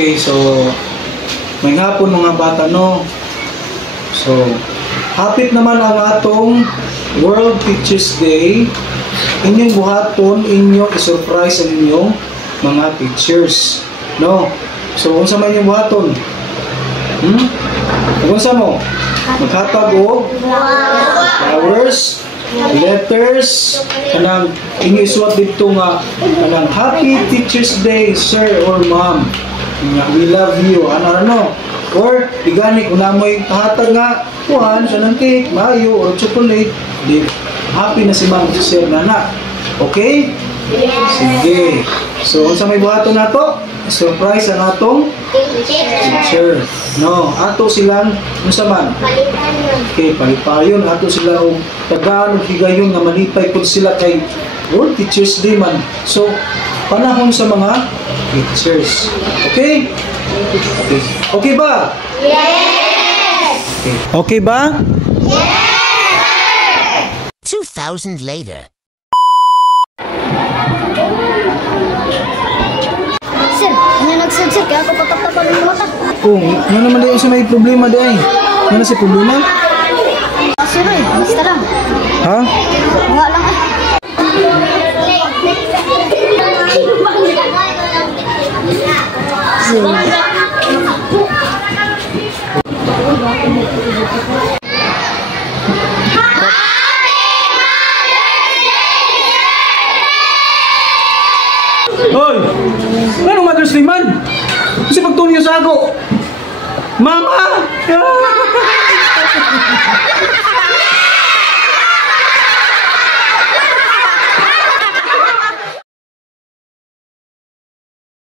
Okay, so may hapon mga bata, no? So, hapit naman ang atong World Teachers Day. Inyong buhaton, inyong isurprise ang inyong mga teachers, no? So, unsa man inyong buhaton? Unsa mo? Maghatag o flowers, letters, kanang inyo isuwat dito nga kanang Happy Teachers Day, sir or ma'am. We love you. Ano? Or digani kung namoy hatag nga kuhan sa nang cake, mayo or chocolate, di happy na si ma'am si sir nana. Okay? Yes. Sige. So unsa may buhaton nato? Surprise ang atong teacher. No, ato silang unsa man? Okay, palipayon ato sila og tagaan og higayon nga malipay pud sila kay World Teachers Day man. So panahon sa mga teachers. Okay? Okay. Okay ba? Yes! Okay, okay ba? Yes! 2,000 later. Sir, ano nagsadsad? Kaya ako pataptapan ng mata. Oh, ano naman dayon sa may problema day? Ano si problema? Sir, basta lang. Ha? Nga lang Hoy! Anong Mother's Day man? Kasi pagtunyo sa ako. Mama!